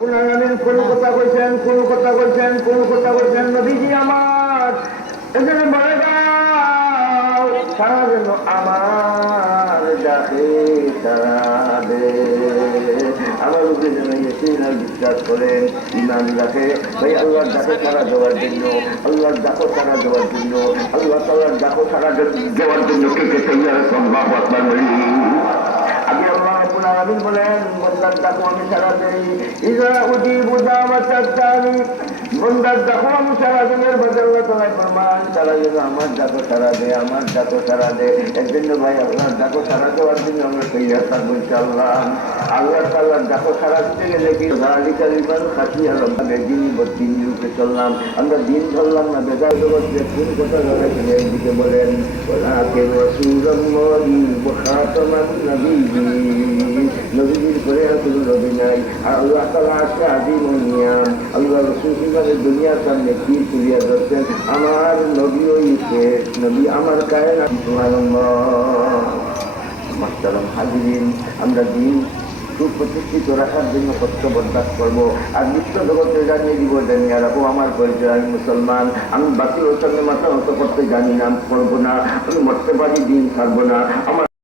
কোন কথা কইছেন, কোন কথা কইছেন, কোন কথা কইছেন নবীজি আমার এখানে বলে দাও সারা যেন আমার ডাকে সারা দে। আমার উপরে যেন ইয়েছিলেন বিশ্বাস করেন, ইমান রাখে ভাই আল্লাহর ডাকে সারা দেওয়ার জন্য, আল্লাহর ডাকো সারা দেওয়ার জন্য, আল্লাহ তাআলার ডাকো সারা দেওয়ার জন্য কে কে তৈরি আল্লাহু আকবার বলি। আমি আল্লাহ রাব্বুল আলামিন বলেন বন্দার ডাকো আমি সারা দেই, ইযা উজিবু দাওয়াতাদ দাঈ, বন্দার ডাকো আমি সারা দিনের বদলে আল্লাহ তাআলা ফরমান সারা যেন আমার ডাকো সারা দে, আমার ডাকো সারা দে। এর জন্য ভাই আল্লাহর ডাকো সারা দেওয়ার জন্য আমরা তৈরি থাকবো ইনশাআল্লাহ। আল্লাহ তাআলার ডাকো সারা দিতে গেলে কি যালিকাল ইমান খাশিয়া রাব্বানা দিন বদিন রূপে চললাম, আমরা দিন ধরলাম না বেজার জগতে কোন কথা বলেছেন এইদিকে বলেন ওয়ালাকে রাসূলুল্লাহি ওয়া খাতামান নবিয়্যিন, নবীর পরে আর কোনো নবী নাই। আর আল্লাহ তাআলা আসলে আদিম নিয়াম, আল্লাহ রাসূল হিসেবে দুনিয়ার সামনে কি তুলিয়া ধরছেন, আমার নবী ওই শেষ নবী, আমার কায়নাত। সুবহানাল্লাহ। মাহতারাম হাজিরিন, আমরা দিন সুপ্রতিষ্ঠিত রাখার জন্য কষ্ট বরদাস্ত করবো আর বিশ্ব জগতে জানিয়ে দিব জানিয়ে রাখবো আমার পরিচয় আমি মুসলমান, আমি বাতিল সামনে মাথা নত করতে জানি না, করবো না, আমি মরতে পারি দিন ছাড়বো না। আমার